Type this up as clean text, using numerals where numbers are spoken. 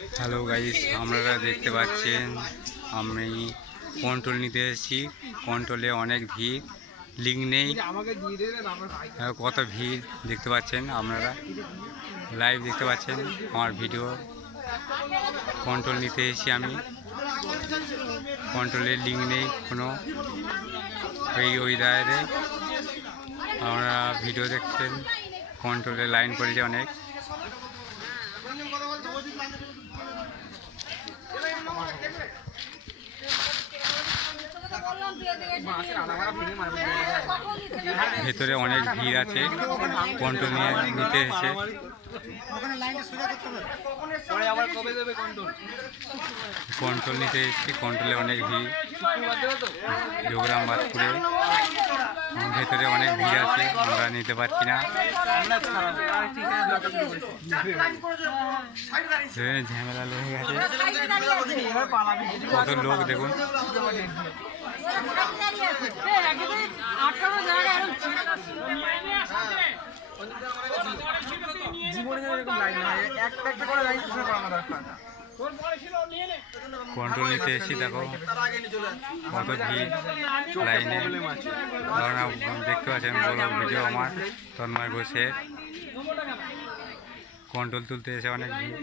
Hello guys, আপনারা দেখতে পাচ্ছেন আমি কন্ট্রোল নিতে এসেছি। কন্ট্রোলে অনেক ভিড়, লিঙ্ক নেই। কত ভিড় দেখতে পাচ্ছেন, আপনারা লাইভ দেখতে পাচ্ছেন আমার ভিডিও। কন্ট্রোল নিতে এসেছি আমি, কন্ট্রোলের লিঙ্ক নেই কোনো। এই ওয়েদারে আপনারা ভিডিও দেখছেন, কন্ট্রোলে লাইন পড়েছে অনেক। ভেতরে অনেক ভিড় আছে, কন্ট্রোল নিতে এসেছে। কন্ট্রোল নিতে এসেছি, কন্ট্রোলে অনেক ভিড় যোগরাম বাদপুরে। ভেতরে অনেক ভিড় আছে, আমরা নিতে পারছি না। ঝামেলা লেগে গেছে, কত লোক দেখুন। কন্ট্রোল নিতে এসেছি, দেখো কত ভিড় লাইনে। দেখতে পাচ্ছেন বড় ভিডিও আমার তন্ময় বসে কন্ট্রোল তুলতে এসে অনেক ভিড়।